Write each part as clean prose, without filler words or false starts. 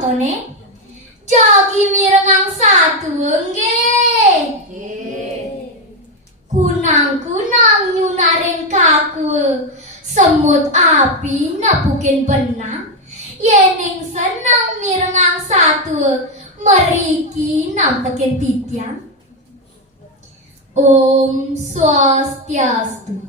motone jagi mirengang satu nggih. Kunang-kunang nyunaring kaku semut api nepukin benang yening seneng mirengang satu meriki nampekin titiang. Om Swastiastu.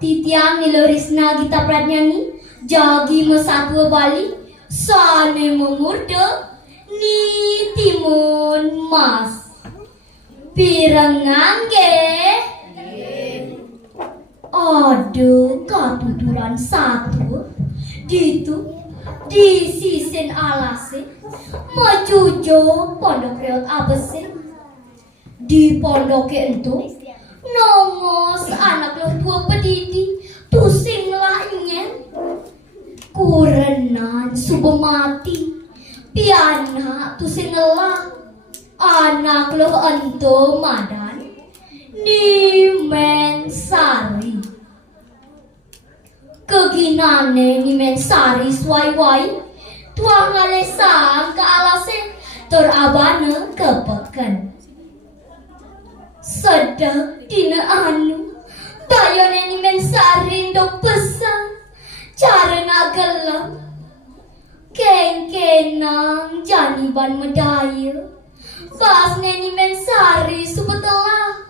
Titiang nilorisna Gita Pradnyani jagi mesatwa Bali sane memurda ni timun mas pirengang nggih. Ada katuturan satu ditu di sisin alase majujo pondok reot abese di pondok entu nongos anak lo tua pedidi tusing lainnya kurenan subemati piana tusing ngelah anak lo ento madan ni mensari keginane ni mensari swai-wai tuang alesang ke alase terabana kepekan sedang dina anu bayone ni mensari ndok pesan cara nak gelam keng-kenang janiban medaya pas ni mensari subetlah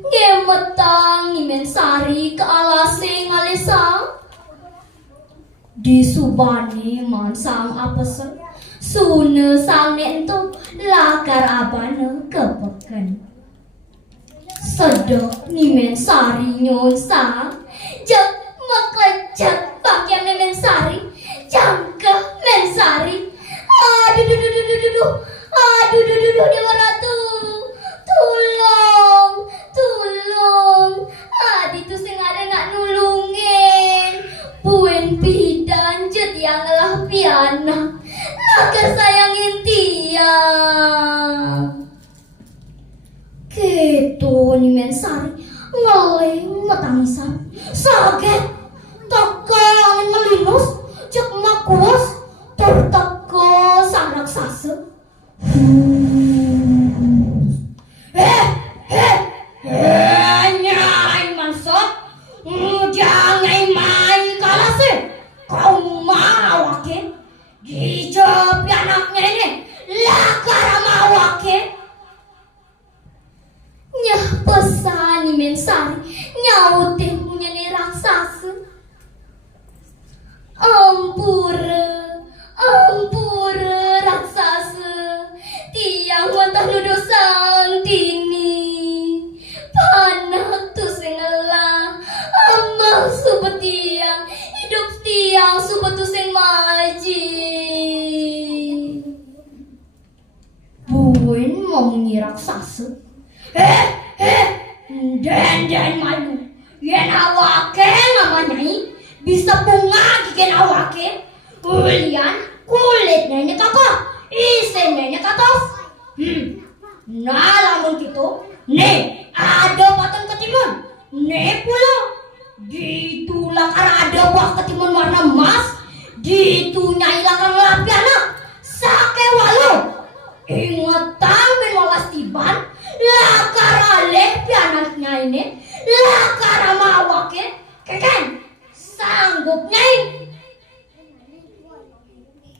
gemetang ni mensari ke alase ngalesang di subane mansang apesen sune sang nento lakar abana kepekan sedok ni mensari nyon sang jak makajak pakaian ni mensari jangka mensari aduh Dewa Ratu tolong adi tu sing ada nak nulungin buen bidan jet yang lah piana lagar sayangin tiang keto ni mensari ngeleng matangisan saget teka angin melinus cek makuas terteka sang raksasa nyai mansot jangan main kalah sih kau mau ke dijawab anaknya ini lakar mau ke nyah pesan ni mensari nyautin punya ni raksasa ampura raksasa tiang wantah nudosang dini panak tu sengelah ambah subet tiang hidup tiang subet tu seng maji buin mau mengi raksasa dan malu yen awake namanya bisa bunga gigen awake ulian kulitnya ini kakak isinya ini katos nah lamun gitu nih ada patung ketimun nih pula di tulang ada buah ketimun warna emas di tunya ilangkan lapi anak sake walu ingetan ben walas tiban lakar aleh pianaknya ini lakar sama awake keken sanggup nyai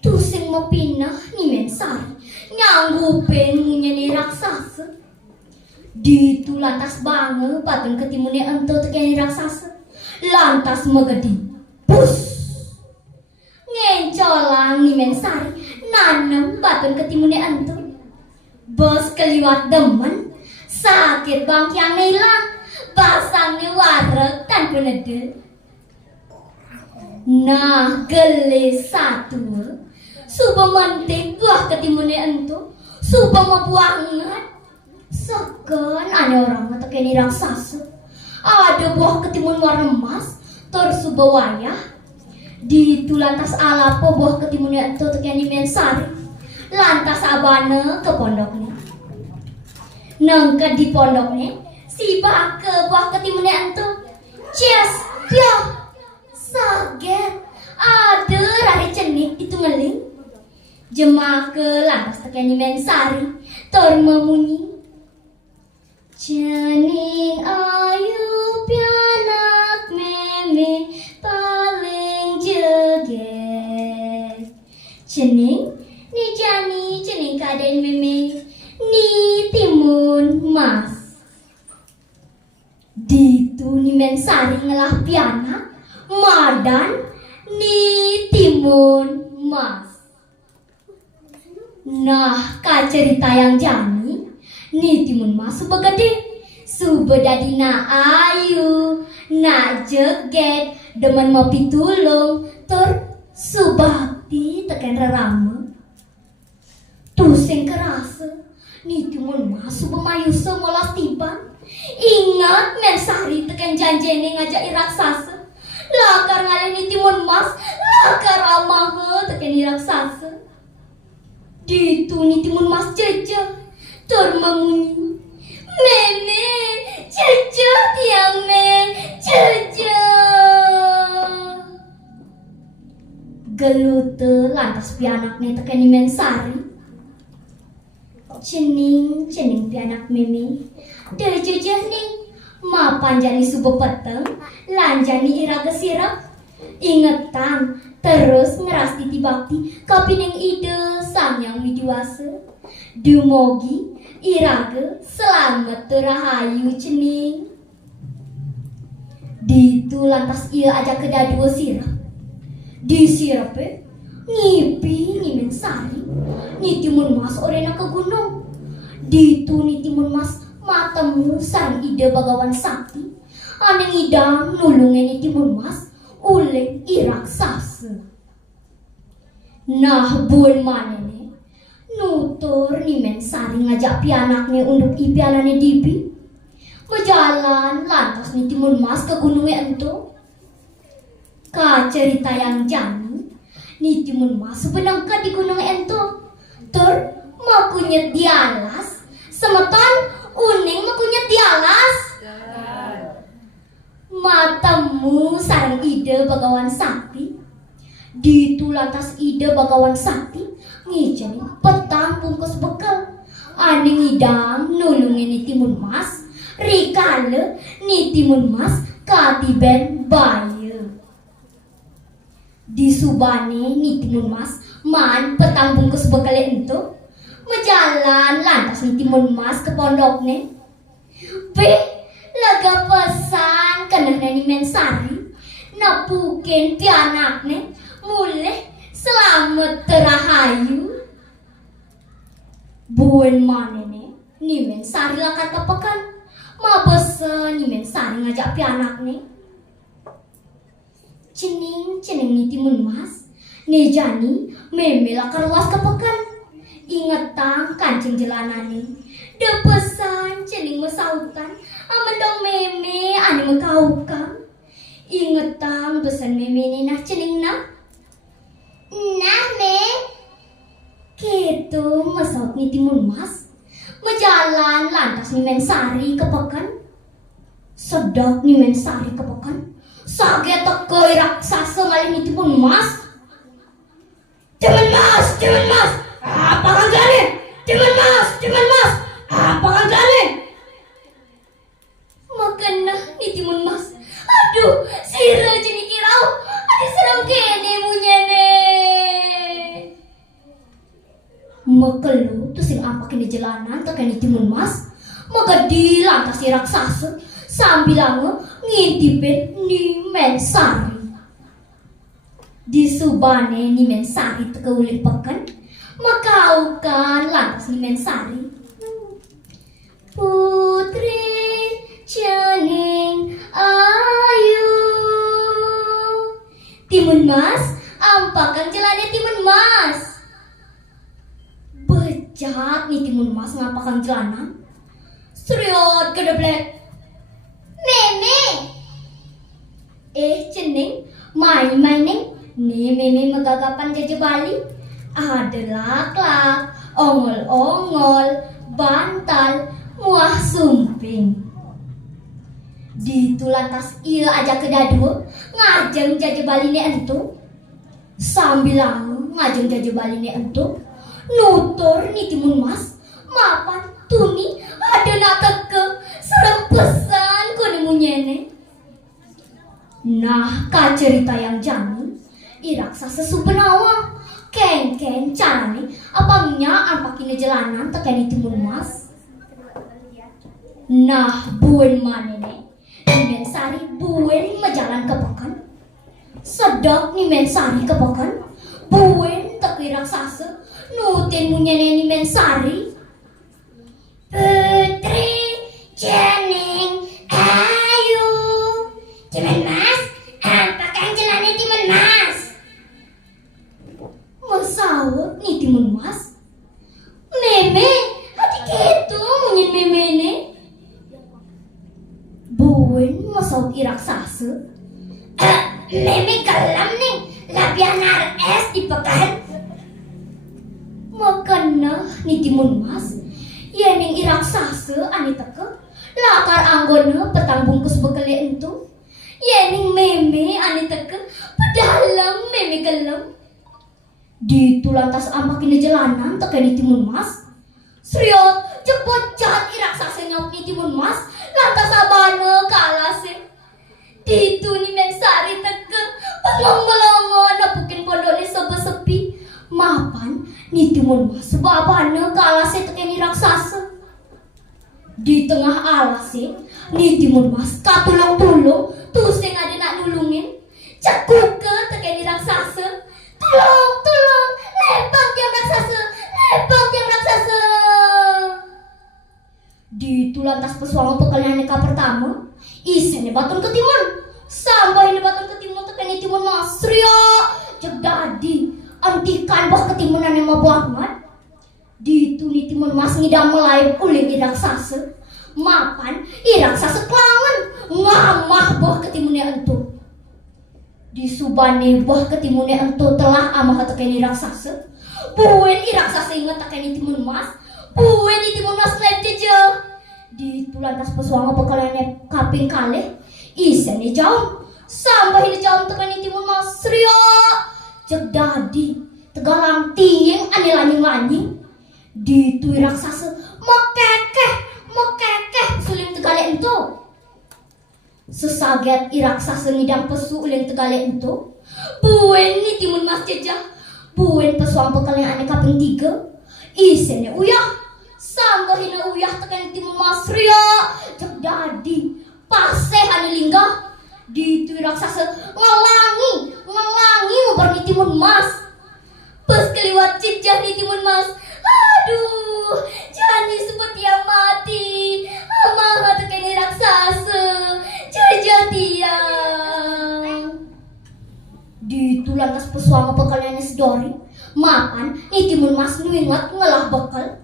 tusing mepinah ni mensari nyanggupin munya ni raksasa di tu lantas bange patun ketimune ento tekeni raksasa lantas megedi pus ngencolang ni mensari nanem patun ketimune ento bos keliwat demen sakit bangkiang hilang pasang ni warek tan penede nah gelis satu suba mantik buah ketimune ento suba mau banget segan ada orang mata kini raksasa ada buah ketimun warna emas tersuba wayah di tu lantas alapo buah ketimun ento tekeni mensari lantas abane ke pondoknya nangka di pondoknya si bake buah ketimun ento cheers yo saget Ada rari cenik itu ngeling. Jemake lantas tekeni mensari tor memunyi. Cening ayu pianak meme paling jeget. Cening ni jani cening kaden meme ni timun mas. Ditu ni mensari ngelah pianak madan ni timun mas. Nah, ka cerita yang jani ni timun mas subegede subedadi na ayu na jeget demen mau pitulung tur subakti teken rerama tuh sing kerasa ni timun mas subemayu molas tiba ingat mensari teken janjene ngajak raksasa lakar ngalih ni timun mas lakar amaha teken raksasa ditu ni timun mas jejak tur memunyi meme jejak tiang me jejak gelute lantas pianaknya tekeni mensari cening pianak meme deh jejak ning mapan jani subuh peteng lanjani iraga sirap ingetang terus ngeras titi bakti kapining ide sang yang widiwasa dumogi iraga selamat terahayu cening ditu lantas ia ajak kedadua sirap di sirape ngipi ni mensari ni timun mas orena ke gunung ditu ni timun mas matemu sang ide bagawan sakti aneng idang nulungin ni timun mas oleh iraksasa. Nah buan manene nutur ni mensari ngajak pianaknya untuk ipianane dibi berjalan lantas ni timun mas ke gunungnya ento ka cerita yang jani ni timun mas sebenarnya di gunung ento tur makunyet di alas semeton uning makunyet di alas matamu sarang ide bagawan sakti ditu lantas ide bagawan sakti ngijeni petang bungkus bekal aning idang nulungin ni timun mas rikale ni timun mas katiben baye di subane ni timun mas man petang bungkus bekal itu menjalan lantas ni timun mas ke pondoknya laga pesan kena nani mensari napukin pianakne mulai selamat terahayu buan manene ni mensari lakar kepekan ma besen ni mensari ngajak pianakne cening ni timun mas ni jani meme lakar luas kepekan ingetang kancing jelanane de pesan cening mesautan amendong meme ane mekaukan ingetang pesan meme ni nah cening nah me gitu mesaut ni timun mas menjalan lantas ni mensari kepekan sedap ni mensari kepekan sage teke raksasa ngalih ni timun mas timun mas apa kan gane timun mas apa kan gane makanya ni timun mas aduh sira jeni kirau ada seram kene munyene makelu tu sing apa kene jalanan tak kene timun mas maka di lantas si raksasa sambil lama ngintipin ni mensari di subane ni mensari tekeuling pekan makaukan lantas ni mensari putri cening ayu timun mas ampakan jalannya timun mas bejat nih timun mas ngapakan jalanan seriot kedeblek meme cening main-main nih meme megagapan jaja Bali ada lak-lak ongol-ongol bantal muah sumping di lantas ia aja kedadua ngajeng jaja Bali ni entu Sambil ngajeng jaja baline entuk nutur ni timun mas mapan tuni ada nak teke serem pesan ko nemu nyene. Nah ka cerita yang jamin iraksasa subenawa ken carane apangnya ampakine jalanan tekan timun mas. Nah buen manene ni mensari buen majalan ke pekan sedap ni mensari ke pekan buen teki raksasa nutin munyene ni mensari. Putri Jeneng ayu Timun mas ampakan jalannya timun mas. Masawat ni timun mas meme adik itu munyin meme ne buen masawat iraksasa meme galam nih labianar es di pekan makana ni timun mas yening iraksasa ani teke lakar anggona petang bungkus bekele entu yening meme ani teke pedalam meme gelem di tulantas ampakine jalanan teke ni timun mas seriot cepot jahat iraksasa nyaut ni timun mas lantas abana kalase ditu ni mensari teke pengong-melongo napukin pondone sepi mapan ni timun mas babana kalase teke ni raksasa. Di tengah alase ni timun mas katulung-tulung tusing ada nak nulungin cekuk ke teke ni raksasa. Tolong lebak yang raksasa di tulantas pesuang pekalnya ka pertama isine batun ketimun sampai ni batun ketimun teke ni timun mas ria cek dadi antikan bah ketimunan yang mau banget di tuni timun mas ngidam melai oleh iraksasa mapan iraksasa kelangan ngamah bah ketimunnya entu di subane bah ketimunnya entu telah amah teken iraksasa buen iraksasa ingat teken timun mas buen di timun mas lep jeje di tulantas pesuanga pekalane kaping kalih isene jauh sampai di jauh teken timun mas ria cek dadi tegalang tiing ane lanying di tu raksasa mekekeh suling tegale ento sesaget iraksasa ngidam pesu uling tegale ento buen ni timun mas jejah buen pesuang pekalane ane kaping 3 isene uyah sanggahina uyah tekan timun mas ria cek dadi paseh ane linggah di tu raksasa ngalangi ngobar ni timun mas pas keliwat cicah ni timun mas aduh jani seperti yang mati amah tekan ni raksasa jajah tiang di tulantas pesuanga pekalnya sedori mapan ni timun mas nuingat ngelah bekal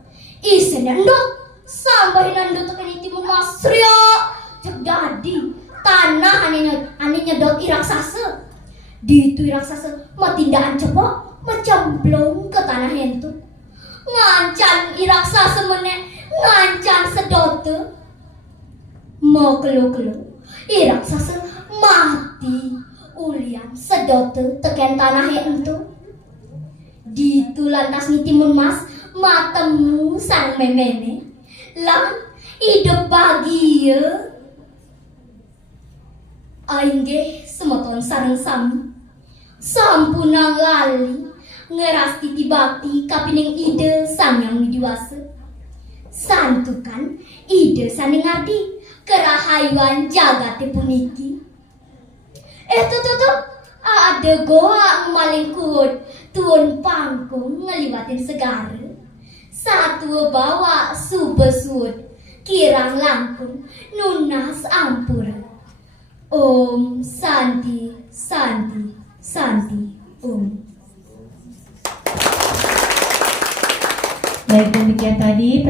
isenya ndot sampai nandot tekan ni timun mas ria cek dadi tanah ane nyedot iraksasa di tu iraksasa matindaan cepok macamplong ke tanah hentu ngancan iraksasa mene ngancan sedote mau kelo iraksasa mati ulian sedote teken tanah hentu di tu lantas ni timun mas matemu sang memene lang hidup bahagia aingge semoton sareng sami sampunang lali ngeras titi bakti kapining ide sang yang widiwasa santukan ide saning ardi kerahayuan jagate puniki tuh ada goa maling kuat tuon pangkung ngeliwatin segara satu bawa subesud kirang langkung nunas ampura Om Santi Om. Baik, demikian tadi